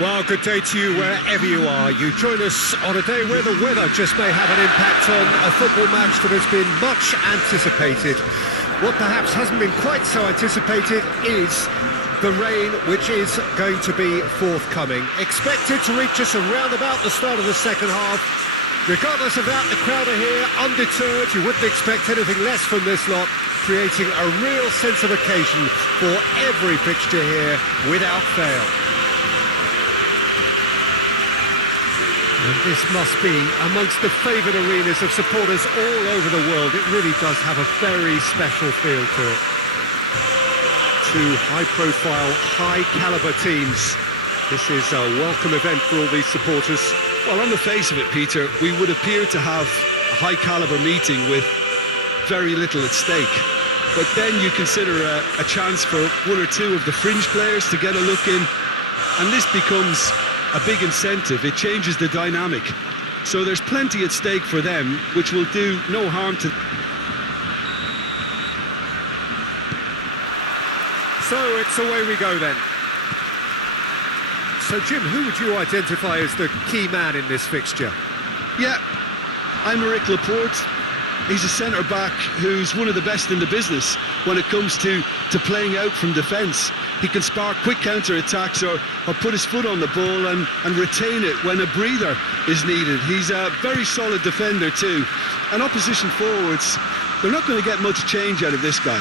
Well, good day to you wherever you are. You join us on a day where the weather just may have an impact on a football match that has been much anticipated. What perhaps hasn't been quite so anticipated is the rain, which is going to be forthcoming. Expected to reach us around about the start of the second half. Regardless of that, the crowd are here, undeterred. You wouldn't expect anything less from this lot, creating a real sense of occasion for every fixture here without fail. And this must be amongst the favoured arenas of supporters all over the world. It really does have a very special feel to it. Two high-profile, high-caliber teams. This is a welcome event for all these supporters. Well, on the face of it, Peter, we would appear to have a high-caliber meeting with very little at stake. But then you consider a chance for one or two of the fringe players to get a look in, and this becomes a big incentive. It changes the dynamic. So there's plenty at stake for them, which will do no harm to... So it's away we go then. So Jim, who would you identify as the key man in this fixture? Yeah, I'm Rick Laporte. He's a centre-back who's one of the best in the business when it comes to playing out from defence. He can spark quick counter-attacks or put his foot on the ball and retain it when a breather is needed. He's a very solid defender too. And opposition forwards, they're not going to get much change out of this guy.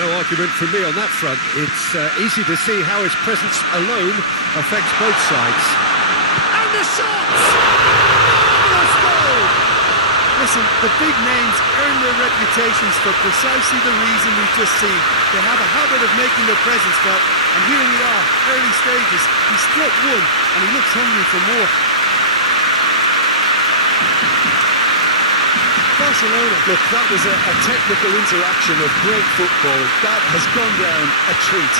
No argument from me on that front. It's easy to see how his presence alone affects both sides. And the shots! Marvellous goal! Listen, the big names earn their reputations for precisely the reason we've just seen. They have a habit of making their presence felt, and here we are, early stages. He struck one, and he looks hungry for more. Barcelona, look, that was a technical interaction of great football. That has gone down a treat.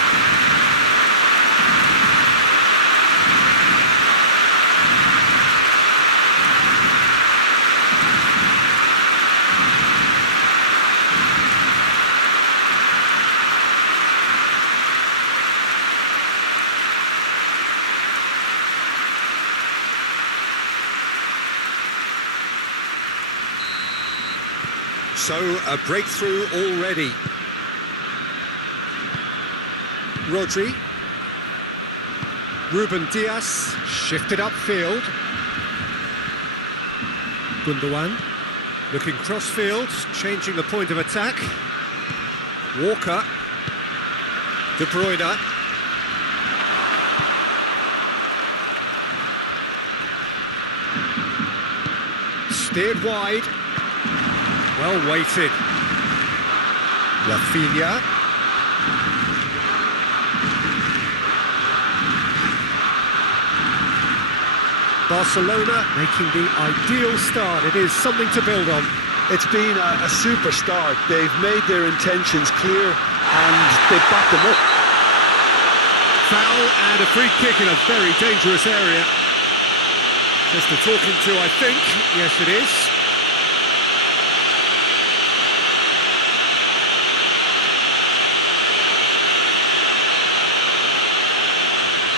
So, a breakthrough already. Rodri. Ruben Dias, shifted upfield. Gundogan, looking cross-field, changing the point of attack. Walker. De Bruyne. Steered wide. Well weighted. Rafinha. Barcelona making the ideal start. It is something to build on. It's been a super start. They've made their intentions clear and they've backed them up. Foul and a free kick in a very dangerous area. Just a talking to, I think. Yes, it is.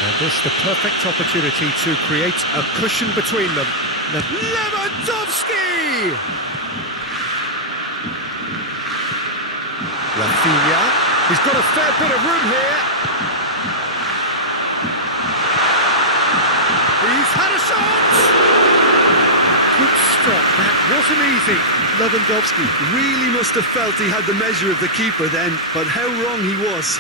And this the perfect opportunity to create a cushion between them. Lewandowski! Rafinha. He's got a fair bit of room here. He's had a shot! Good stop, that wasn't easy. Lewandowski really must have felt he had the measure of the keeper then, but how wrong he was.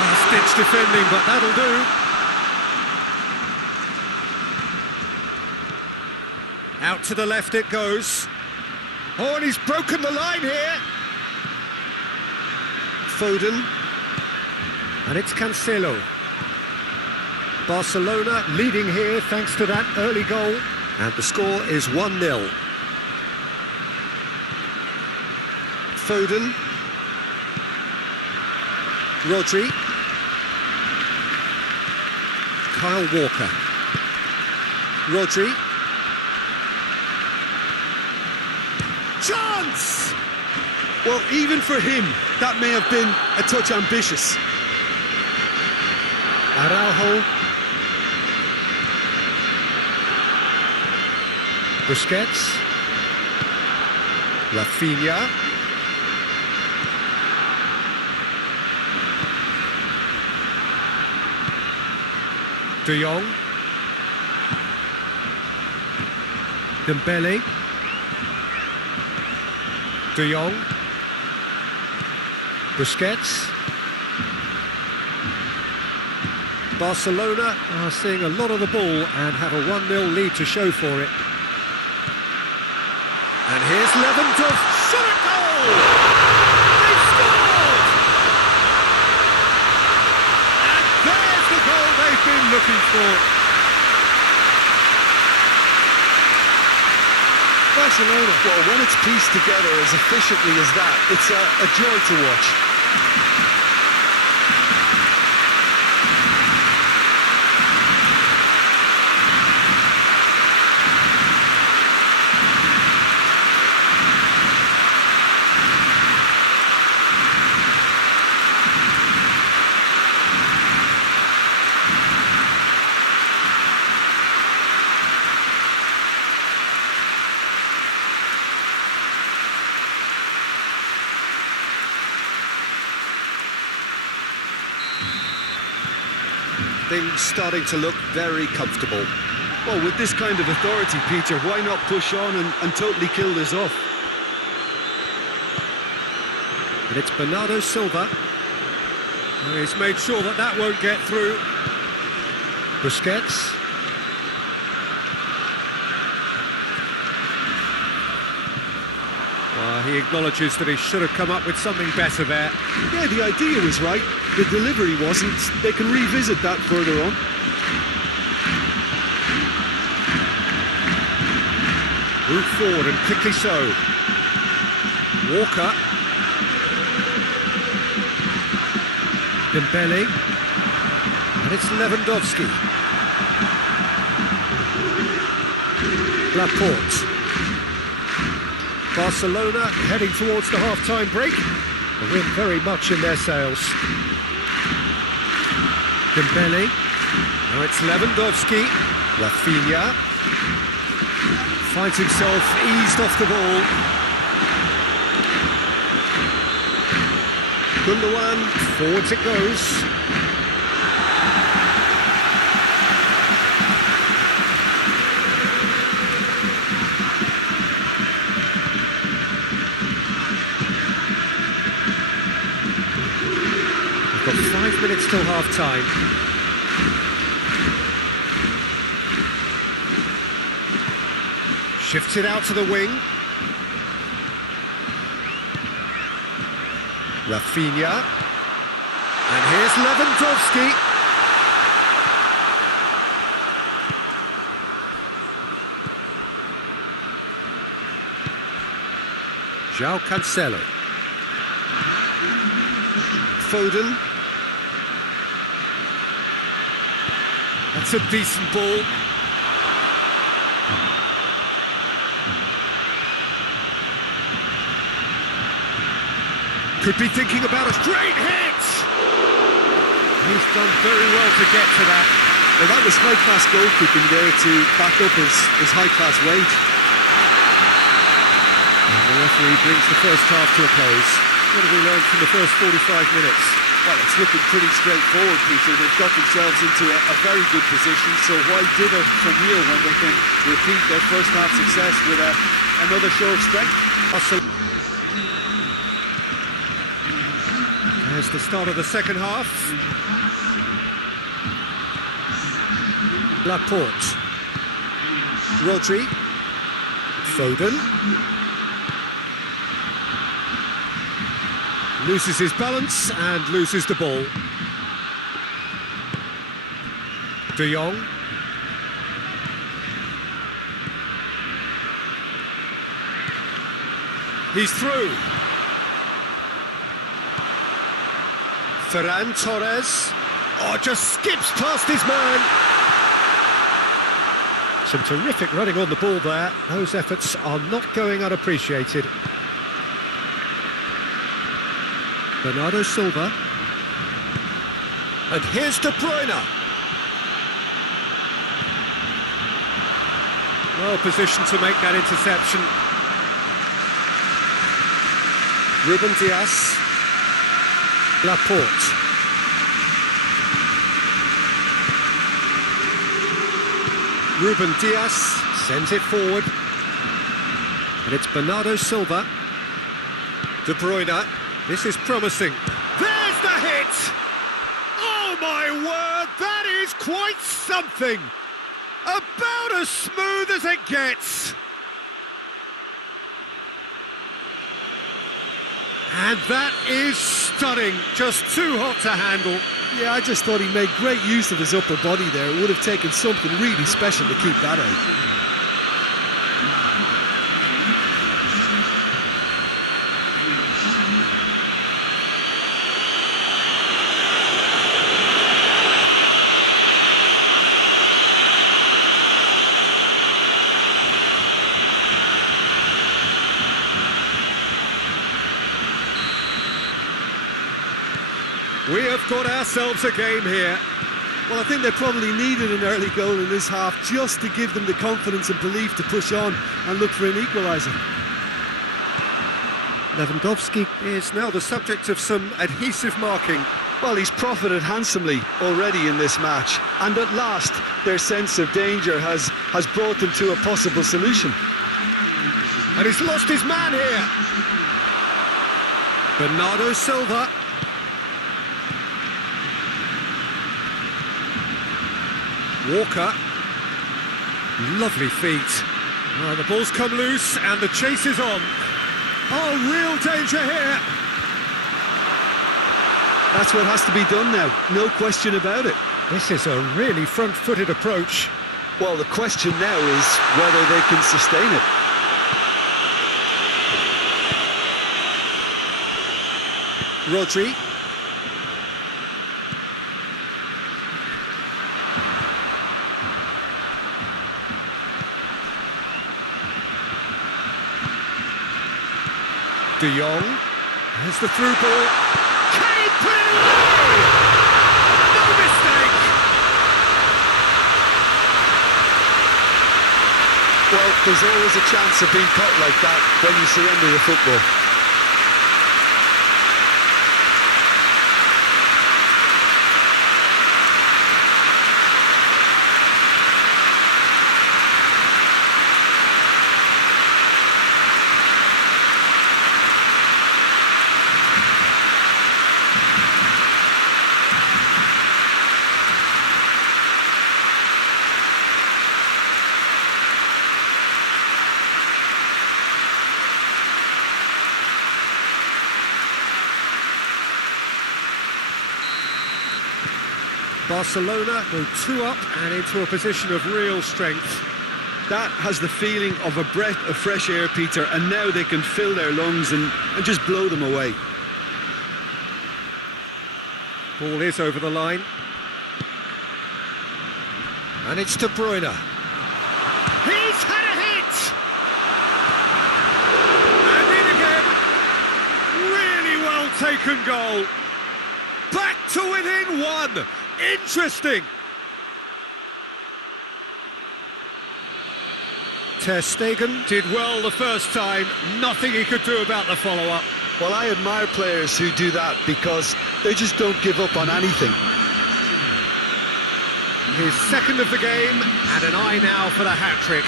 Last-ditch defending, but that'll do. Out to the left it goes. Oh, and he's broken the line here. Foden. And it's Cancelo. Barcelona leading here thanks to that early goal. And the score is 1-0. Foden. Rodri. Kyle Walker. Rodri. Chance! Well, even for him, that may have been a touch ambitious. Araujo. Busquets. Rafinha. De Jong. Dembele. De Jong. Busquets. Barcelona are seeing a lot of the ball and have a 1-0 lead to show for it. And here's Lewandowski. Shot at goal! They've scored! And there's the goal they've been looking for. Barcelona, well, when it's pieced together as efficiently as that, it's a joy to watch. Things starting to look very comfortable. Well, with this kind of authority, Peter, why not push on and totally kill this off? And it's Bernardo Silva. And he's made sure that that won't get through. Busquets. Well, he acknowledges that he should have come up with something better there. Yeah, the idea was right. The delivery wasn't. They can revisit that further on. Move forward and quickly so. Walker. Dembele. And it's Lewandowski. Laporte. Barcelona heading towards the half-time break. The wind very much in their sails. Dembele. Now it's Lewandowski. Rafinha. Finds himself eased off the ball. Gundogan, forwards it goes. We've got 5 minutes till half-time. Shifts it out to the wing. Rafinha. And here's Lewandowski. João Cancelo. Foden. That's a decent ball. Could be thinking about a straight hit! He's done very well to get to that. Well, that was high-class goalkeeping there to back up his high-class wage. And the referee brings the first half to a close. What have we learned from the first 45 minutes? Well, it's looking pretty straightforward, Peter. They've got themselves into a very good position, so why dither from here when they can repeat their first half success with another show of strength? There's the start of the second half. Laporte. Rodri. Foden. Loses his balance and loses the ball. De Jong. He's through. Ferran Torres. Oh, just skips past his man. Some terrific running on the ball there. Those efforts are not going unappreciated. Bernardo Silva. And here's De Bruyne. Well positioned to make that interception. Ruben Dias. Laporte. Ruben Dias sends it forward. And it's Bernardo Silva. De Bruyne. This is promising. There's the hit! Oh my word, that is quite something! About as smooth as it gets! And that is stunning, just too hot to handle. Yeah, I just thought he made great use of his upper body there. It would have taken something really special to keep that out. We have got ourselves a game here. Well, I think they probably needed an early goal in this half just to give them the confidence and belief to push on and look for an equaliser. Lewandowski is now the subject of some adhesive marking. Well, he's profited handsomely already in this match, and at last their sense of danger has brought them to a possible solution. And he's lost his man here. Bernardo Silva. Walker. Lovely feet. Oh, the ball's come loose and the chase is on. Oh, real danger here. That's what has to be done now, no question about it. This is a really front-footed approach. Well, the question now is whether they can sustain it. Rodri. De Jong. There's the through ball. Can he put it away? No mistake! Well, there's always a chance of being caught like that when you surrender the football. Barcelona go 2 up and into a position of real strength. That has the feeling of a breath of fresh air, Peter, and now they can fill their lungs and just blow them away. Ball is over the line. And it's De Bruyne. He's had a hit! And in again. Really well taken goal. Back to within 1. Interesting. Ter Stegen did well the first time. Nothing he could do about the follow-up. Well, I admire players who do that because they just don't give up on anything. His second of the game, and an eye now for the hat-trick.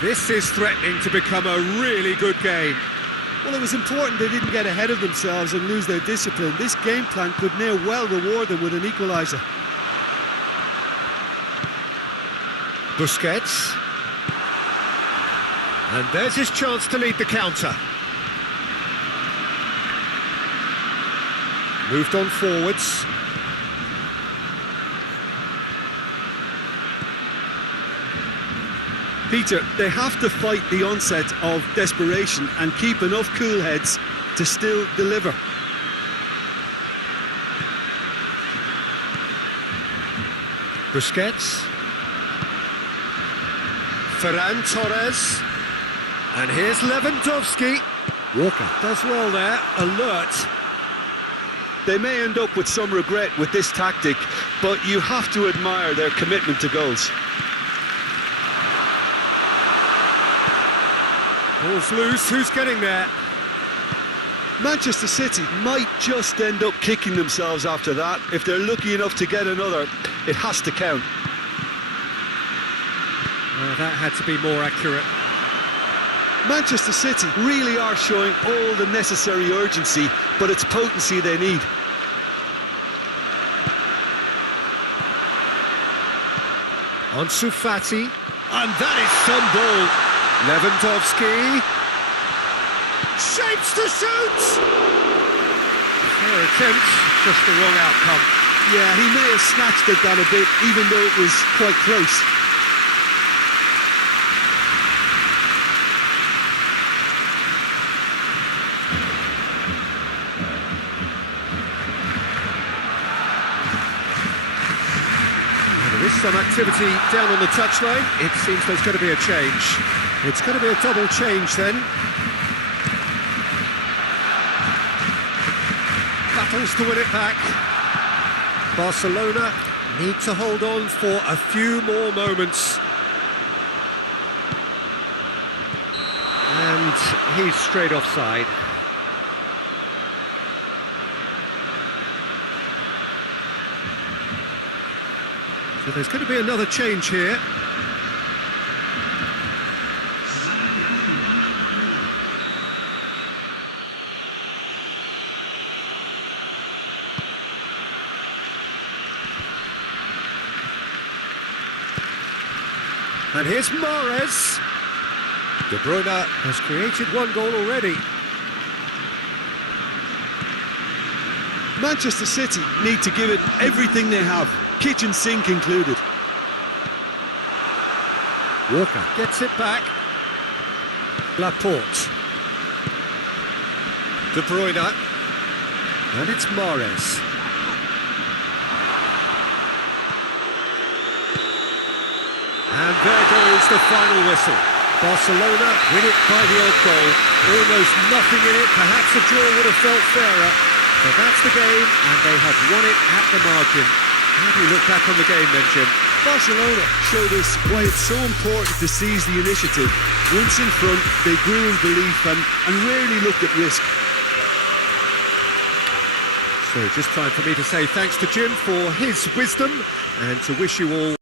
This is threatening to become a really good game. Well, it was important they didn't get ahead of themselves and lose their discipline. This game plan could now well reward them with an equaliser. Busquets. And there's his chance to lead the counter. Moved on forwards. Peter, they have to fight the onset of desperation and keep enough cool heads to still deliver. Busquets. Ferran Torres. And here's Lewandowski. Walker does well there, alert. They may end up with some regret with this tactic, but you have to admire their commitment to goals. Ball's loose, who's getting there? Manchester City might just end up kicking themselves after that. If they're lucky enough to get another, it has to count. That had to be more accurate. Manchester City really are showing all the necessary urgency, but it's potency they need. Ansu Fati, and that is some ball. Lewandowski shapes to shoot. Fair attempt, just the wrong outcome. Yeah, he may have snatched at that a bit, even though it was quite close. There is some activity down on the touchline. It seems there's going to be a change. It's going to be a double change then. Battles to win it back. Barcelona need to hold on for a few more moments. And he's straight offside. So there's going to be another change here. And here's Mahrez. De Bruyne has created one goal already. Manchester City need to give it everything they have, kitchen sink included. Walker gets it back. Laporte. De Bruyne. And it's Mahrez. And there goes the final whistle. Barcelona win it by the odd goal. Almost nothing in it. Perhaps a draw would have felt fairer. But that's the game, and they have won it at the margin. How do you look back on the game then, Jim? Barcelona showed us why it's so important to seize the initiative. Once in front, they grew in belief and rarely looked at risk. So just time for me to say thanks to Jim for his wisdom and to wish you all